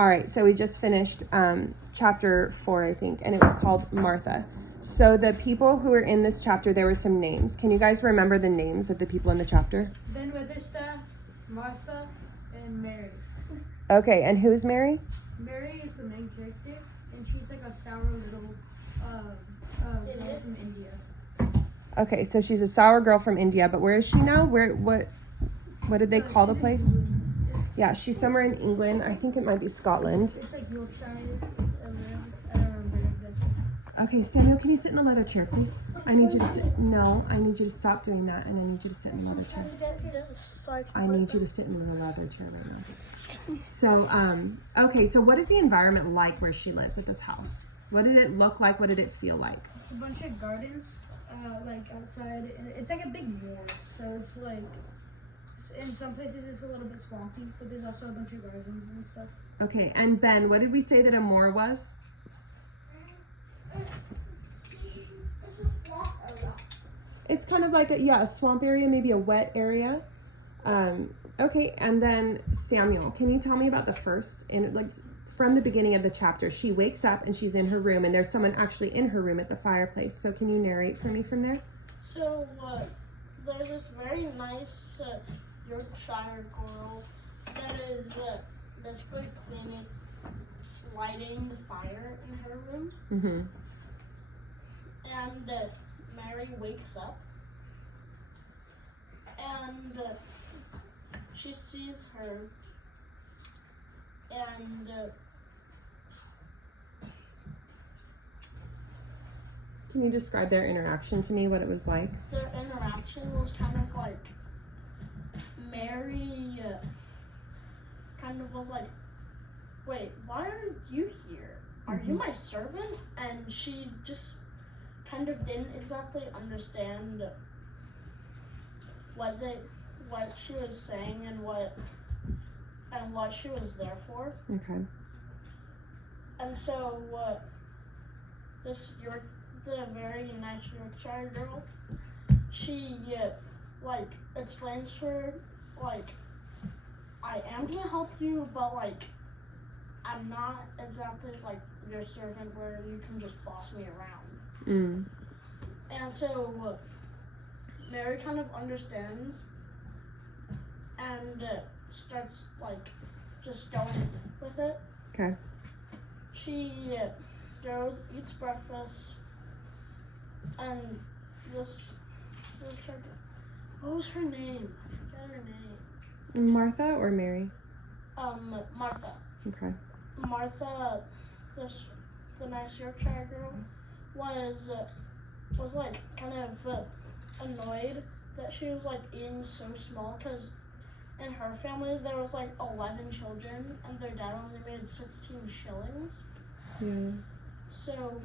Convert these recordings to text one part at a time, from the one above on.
All right, so we just finished chapter 4, I think, and it was called Martha. So the people who were in this chapter, there were some names. Can you guys remember the names of the people in the chapter? Ben Witherstaff, Martha, and Mary. Okay, and who's Mary? Mary is the main character, and she's like a sour little girl from India. Okay, so she's a sour girl from India, but where is she now? What did they call the place? Yeah, she's somewhere in England. I think it might be Scotland. It's like Yorkshire. I don't remember exactly. Okay, Samuel, can you sit in a leather chair, please? I need you to sit. No, I need you to stop doing that, and I need you to sit in a leather chair. I need you to sit in the leather chair right now. So, okay, so what is the environment like where she lives at this house? What did it look like? What did it feel like? It's a bunch of gardens, like outside. It's like a big moor, so it's like, in some places it's a little bit swampy, but there's also a bunch of gardens and stuff. Okay, and Ben, what did we say that a moor was? It's kind of like a swamp area, maybe a wet area. Okay, and then Samuel, can you tell me about the first, and like from the beginning of the chapter, she wakes up and she's in her room, and there's someone actually in her room at the fireplace. So can you narrate for me from there? So there's this very nice Yorkshire girl that is basically lighting the fire in her room. Mm-hmm. And Mary wakes up and she sees her and Can you describe their interaction to me, what it was like? their interaction was kind of like Mary kind of was like, wait, why are you here? Are you my servant? And she just kind of didn't exactly understand what she was saying and what she was there for. Okay. And so the very nice Yorkshire girl, she like explains to her like, I am gonna help you, but like I'm not exactly like your servant where you can just boss me around. Mm. And so Mary kind of understands and starts like just going with it. Okay. She goes, eats breakfast, and what was her name? I forget her name. Martha or Mary? Martha. Okay. Martha, the nice Yorkshire girl, was like kind of annoyed that she was like eating so small, because in her family there was like 11 children and their dad only made 16 shillings. Yeah. So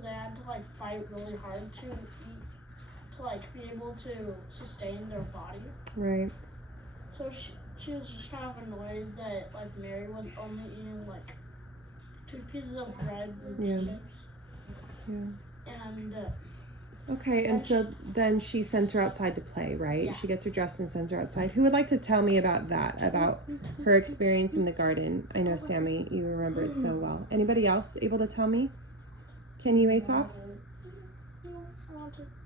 they had to like fight really hard to eat, to like be able to sustain their body. Right. So she was just kind of annoyed that like Mary was only eating like 2 pieces of bread with chips. Yeah. And okay, and so then she sends her outside to play, right? Yeah. She gets her dressed and sends her outside. Who would like to tell me about that, about her experience in the garden? I know, Sammy, you remember it so well. Anybody else able to tell me? Can you ace off?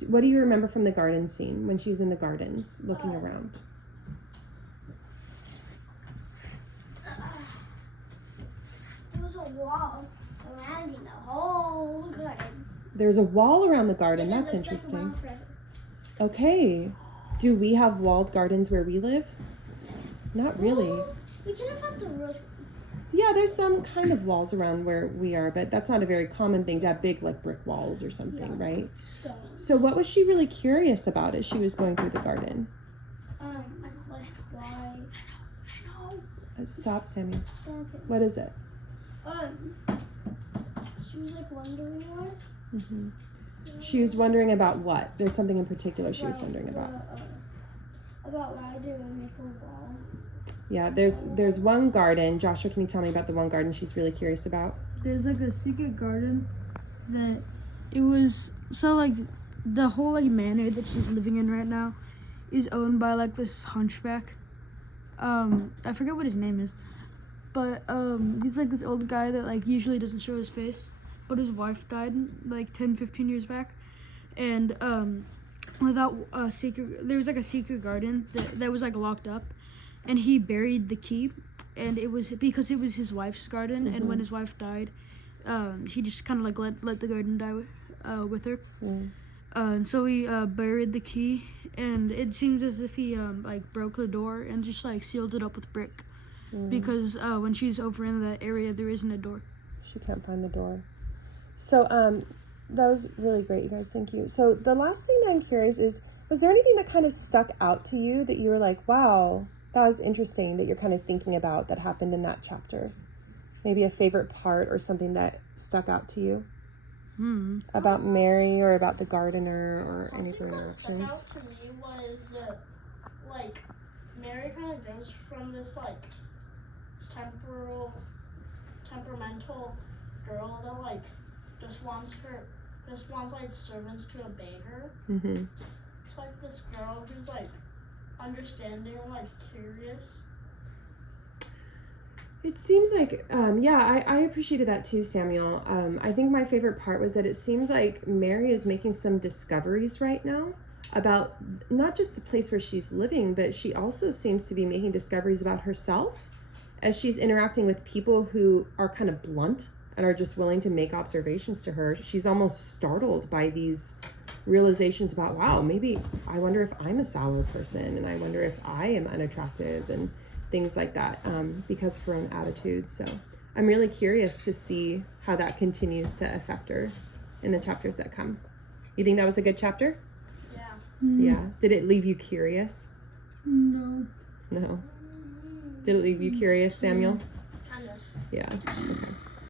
What do you remember from the garden scene when she's in the gardens looking around? There was a wall surrounding the whole garden. There's a wall around the garden. And it That's looked like a interesting. wall forever. Okay. Do we have walled gardens where we live? Not really. Well, we can have the rose. Yeah, there's some kind of walls around where we are, but that's not a very common thing to have big like brick walls or something, right? Stones. So what was she really curious about as she was going through the garden? Like why? I know. Stop, Sammy. So, okay. What is it? She was like wondering why. Mm-hmm. She was wondering about what? There's something in particular she was wondering about. About why do we make a wall? Yeah, there's one garden. Joshua, can you tell me about the one garden she's really curious about? There's like a secret garden that it was, so like the whole like manor that she's living in right now is owned by like this hunchback. I forget what his name is, but he's like this old guy that like usually doesn't show his face, but his wife died like 10-15 years back, and without a secret, there was like a secret garden that was like locked up, and he buried the key, and it was because it was his wife's garden, and when his wife died, he just kind of like let the garden die with her. And so he buried the key, and it seems as if he like broke the door and just like sealed it up with brick, because when she's over in that area, there isn't a door. She can't find the door. So that was really great, you guys. Thank you. So the last thing that I'm curious is, was there anything that kind of stuck out to you that you were like, wow, that was interesting, that you're kind of thinking about that happened in that chapter? Maybe a favorite part or something that stuck out to you about Mary or about the gardener or any of her Something that interactions? stuck out to me was like Mary kind of goes from this like temperamental girl that like just wants like servants to obey her. It's like this girl who's like understanding and like curious. It seems like, I appreciated that too, Samuel. I think my favorite part was that it seems like Mary is making some discoveries right now about not just the place where she's living, but she also seems to be making discoveries about herself as she's interacting with people who are kind of blunt and are just willing to make observations to her. She's almost startled by these realizations about, wow, maybe I wonder if I'm a sour person, and I wonder if I am unattractive, and things like that, because of her own attitude. So I'm really curious to see how that continues to affect her in the chapters that come. You think that was a good chapter? Yeah. Yeah. Did it leave you curious? No. No. Did it leave you curious, Samuel? Kind of. Yeah. Okay.